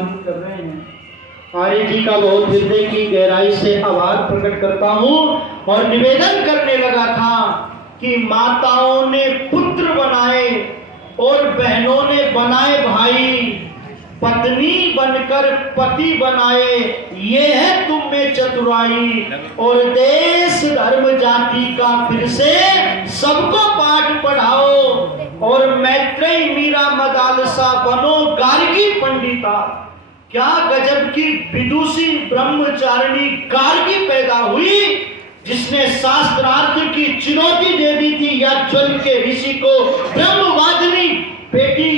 सम्मानित कर रहे हैं। आर्य जी का बहुत हृदय की गहराई से आभार प्रकट करता हूँ और निवेदन करने लगा था कि माताओं ने पुत्र बनाए और बहनों ने बनाए भाई, पत्नी बनकर पति बनाए, ये है तुम में चतुराई। और देश धर्म जाति का फिर से सबको पाठ पढ़ाओ और मैत्रेयी मीरा मदालसा बनो गार्गी पंडिता। क्या गजब की विदुषी ब्रह्मचारिणी गार्गी पैदा हुई, जिसने शास्त्रार्थ की चुनौती दे दी थी याज्ञवल्क्य के ऋषि को। ब्रह्मवादिनी बेटी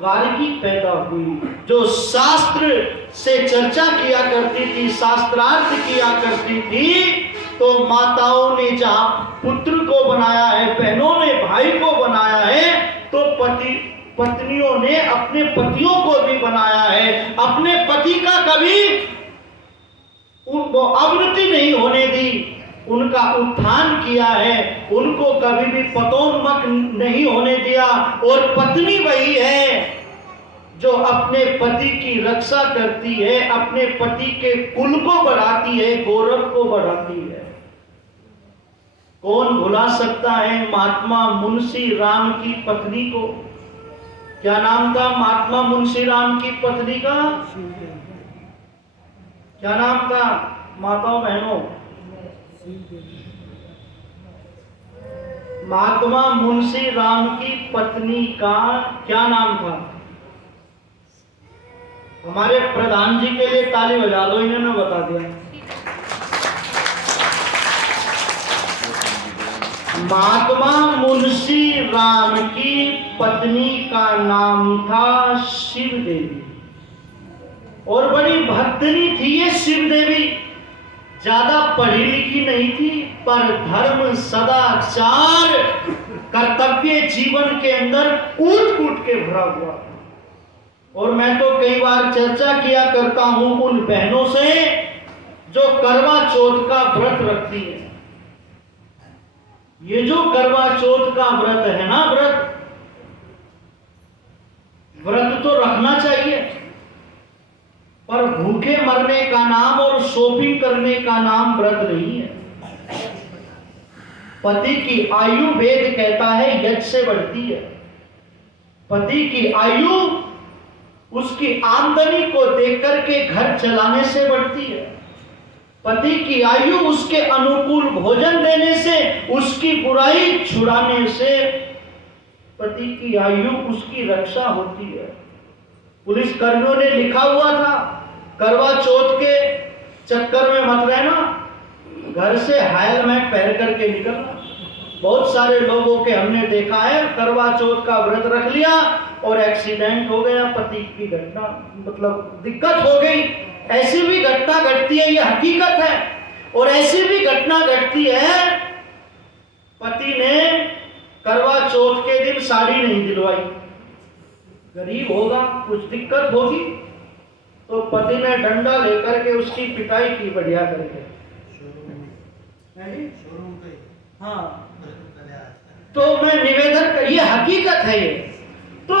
गार्गी पैदा हुई, जो शास्त्र से चर्चा किया करती थी, शास्त्रार्थ किया करती थी। तो माताओं ने जहां पुत्र को बनाया है, बहनों ने भाई को बनाया है, तो पत्नियों ने अपने पतियों को भी बनाया है। अपने पति का कभी उनको अवनति नहीं होने दी, उनका उत्थान किया है, उनको कभी भी पतोन्मुख नहीं होने दिया। और पत्नी वही है जो अपने पति की रक्षा करती है, अपने पति के कुल को बढ़ाती है, गौरव को बढ़ाती है। कौन भुला सकता है महात्मा मुंशी राम की पत्नी को? क्या नाम था महात्मा मुंशी राम की पत्नी का? क्या नाम था माताओं बहनों? महात्मा मुंशी राम की पत्नी का क्या नाम था? हमारे प्रधान जी के लिए ताली बजा दो, इन्होंने बता दिया। महात्मा मुंशी राम की पत्नी का नाम था शिव देवी, और बड़ी भक्तनी थी ये शिव देवी। ज्यादा पढ़ी लिखी नहीं थी, पर धर्म सदाचार कर्तव्य जीवन के अंदर कूट कूट के भरा हुआ था। और मैं तो कई बार चर्चा किया करता हूं उन बहनों से जो करवा चौथ का व्रत रखती है। ये जो करवा चौथ का व्रत है ना, व्रत तो रखना चाहिए, पर भूखे मरने का नाम और शॉपिंग करने का नाम व्रत नहीं है। पति की आयु वेद कहता है यज्ञ से बढ़ती है। पति की आयु उसकी आमदनी को देख करके घर चलाने से बढ़ती है। पति की आयु उसके अनुकूल भोजन देने से, उसकी बुराई छुड़ाने से। पति की आयु उसकी रक्षा होती है। पुलिस कर्मियों ने लिखा हुआ था, करवा चौथ के चक्कर में मत रहना, घर से हेलमेट पहन करके निकलना। बहुत सारे लोगों के हमने देखा है, करवा चौथ का व्रत रख लिया और एक्सीडेंट हो गया, पति की घटना मतलब दिक्कत हो गई। ऐसी भी घटना घटती है, ये हकीकत है। और ऐसी भी घटना घटती है, पति ने करवा चौथ के दिन साड़ी नहीं दिलवाई, गरीब होगा, कुछ दिक्कत होगी, तो पति ने डंडा लेकर के उसकी पिटाई की बढ़िया करके। हाँ, तो मैं निवेदन कर, ये हकीकत है। ये तो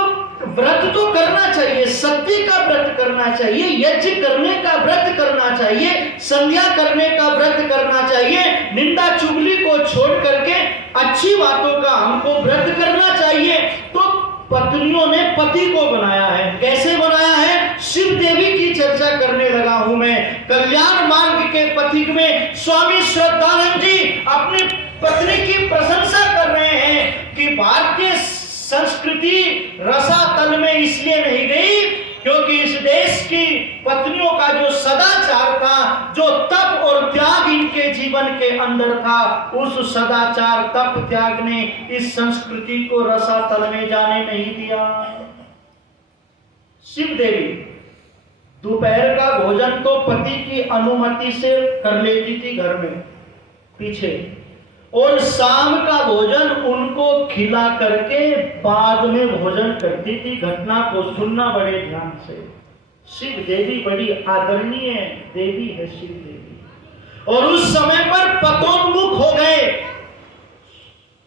व्रत तो करना चाहिए, सत्य का व्रत करना चाहिए, यज्ञ करने का व्रत करना चाहिए, संध्या करने का व्रत करना चाहिए, निंदा चुगली को छोड़ करके अच्छी बातों का हमको व्रत करना चाहिए। तो पत्नियों ने पति को बनाया है। कैसे बनाया है? शिव देवी की चर्चा करने लगा हूं मैं। कल्याण मार्ग के पथिक में स्वामी श्रद्धानंद जी अपनी पत्नी की प्रशंसा कर रहे हैं कि भारतीय संस्कृति रसातल में इसलिए नहीं गई क्योंकि इस देश की पत्नियों का जो सदाचार था, जो तप और त्याग इनके जीवन के अंदर था, उस सदाचार तप त्याग ने इस संस्कृति को रसातल में जाने नहीं दिया। शिव देवी दोपहर का भोजन तो पति की अनुमति से कर लेती थी घर में पीछे, और शाम का भोजन उनको खिला करके बाद में भोजन करती थी। घटना को सुनना बड़े ध्यान से। शिव देवी बड़ी आदरणीय देवी है शिव देवी। और उस समय पर पतोन्मुख हो गए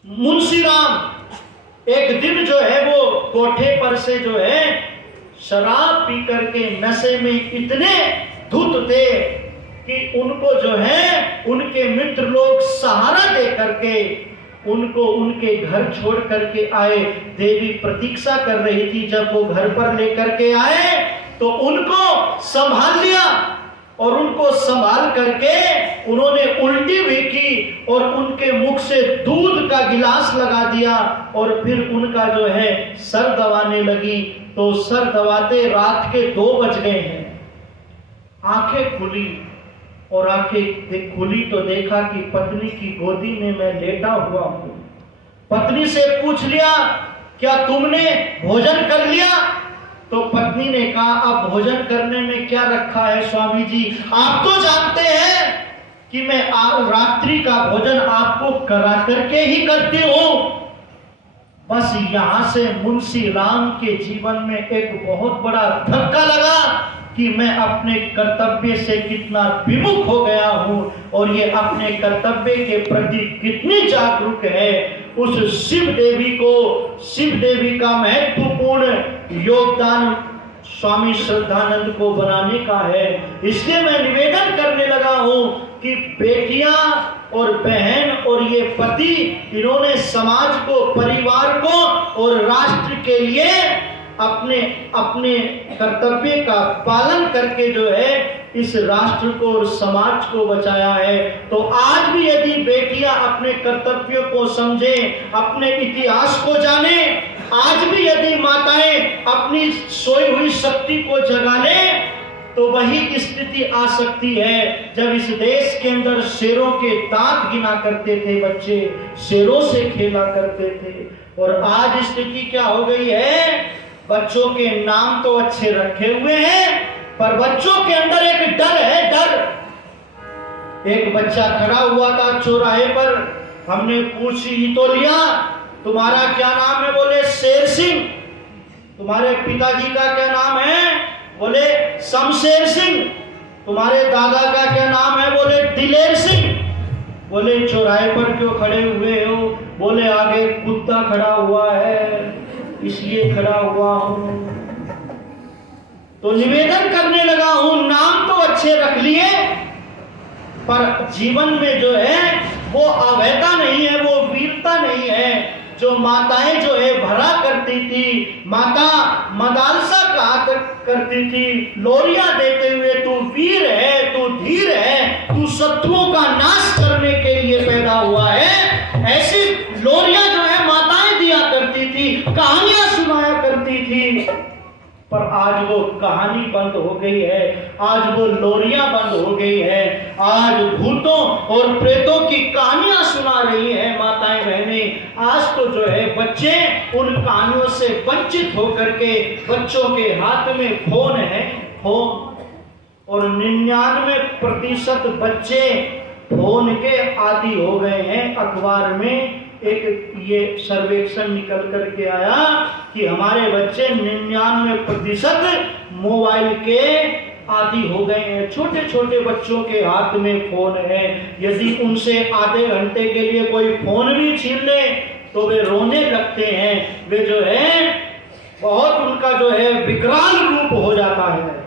मुंशी राम। एक दिन जो है वो कोठे पर से जो है शराब पी करके नशे में इतने धुत थे कि उनको जो है उनके मित्र लोग सहारा दे करके उनको उनके घर छोड़ करके आए। देवी प्रतीक्षा कर रही थी, जब वो घर पर लेकर के आए तो उनको संभाल लिया और उनको संभाल करके उन्होंने उल्टी भी की और उनके मुख से दूध का गिलास लगा दिया और फिर उनका जो है सर दबाने लगी। तो सर दबाते रात के 2 बज गए हैं। आंखें खुली और आंखें खुली तो देखा कि पत्नी की गोदी में मैं लेटा हुआ हूं। पत्नी से पूछ लिया, क्या तुमने भोजन कर लिया? तो पत्नी ने कहा, अब भोजन करने में क्या रखा है स्वामी जी, आप तो जानते हैं कि मैं रात्रि का भोजन आपको करा करके ही करती हूं। बस यहां से मुंशी राम के जीवन में एक बहुत बड़ा धक्का लगा कि मैं अपने कर्तव्य से कितना विमुख हो गया हूं और ये अपने कर्तव्य के प्रति कितनी जागरूक है। उस शिव देवी का महत्वपूर्ण योगदान स्वामी श्रद्धानंद को बनाने का है। इसलिए मैं निवेदन करने लगा हूं कि बेटियां और बहन और ये पति, इन्होंने समाज को, परिवार को और राष्ट्र के लिए अपने अपने कर्तव्य का पालन करके जो है इस राष्ट्र को और समाज को बचाया है। तो आज भी यदि बेटियां अपने कर्तव्यों को समझें, अपने इतिहास को जाने, आज भी यदि माताएं अपनी सोई हुई शक्ति को जगा लें, तो वही स्थिति आ सकती है जब इस देश के अंदर शेरों के दांत गिना करते थे बच्चे, शेरों से खेला करते थे। और आज स्थिति क्या हो गई है, बच्चों के नाम तो अच्छे रखे हुए हैं पर बच्चों के अंदर एक डर है, डर। एक बच्चा खड़ा हुआ था चौराहे पर, हमने पूछ ही तो लिया, तुम्हारा क्या नाम है? बोले शेर सिंह। तुम्हारे पिताजी का क्या नाम है? बोले शमशेर सिंह। तुम्हारे दादा का क्या नाम है? बोले दिलेर सिंह। बोले चौराहे पर क्यों खड़े हुए हो? बोले आगे कुत्ता खड़ा हुआ है इसलिए खड़ा हुआ हूं। तो निवेदन करने लगा हूं, नाम तो अच्छे रख लिए पर जीवन में जो है वो अभयता नहीं है, वो वीरता नहीं है। जो माताएं जो है भरा करती थी, माता मदालसा कहा करती थी, लोरियां देते हुए, तू वीर है, तू धीर है, तू शत्रुओं का नाश करने के लिए पैदा हुआ है। ऐसी लोरियां जो है माताएं दिया करती थी, कहानियां सुनाया करती थी। पर आज वो कहानी बंद हो गई है, आज वो लोरियां बंद हो गई है। आज भूतों और प्रेतों की कहानियां सुना रही है माताएं बहनें। आज तो जो है बच्चे उन कहानियों से वंचित होकर के बच्चों के हाथ में फोन है, फोन। और 99% बच्चे फोन के आदी हो गए हैं। अखबार में एक ये सर्वेक्षण निकल करके आया कि हमारे बच्चे 99% मोबाइल के आदी हो गए हैं। छोटे छोटे बच्चों के हाथ में फोन है। यदि उनसे आधे घंटे के लिए कोई फोन भी छीन ले तो वे रोने लगते हैं। वे जो है बहुत उनका जो है विकराल रूप हो जाता है।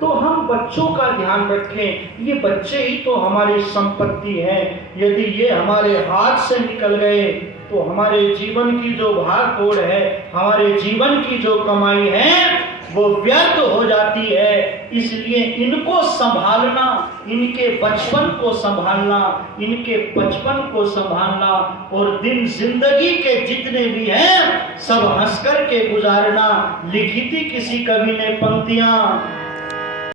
तो हम बच्चों का ध्यान रखें, ये बच्चे ही तो हमारी संपत्ति है। यदि ये हमारे हाथ से निकल गए तो हमारे जीवन की जो भाग दौड़ है, हमारे जीवन की जो कमाई है वो व्यर्थ हो जाती है। इसलिए इनको संभालना, इनके बचपन को संभालना, इनके बचपन को संभालना और दिन जिंदगी के जितने भी हैं सब हंस कर के गुजारना। लिखी थी किसी कवि ने पंक्तियां,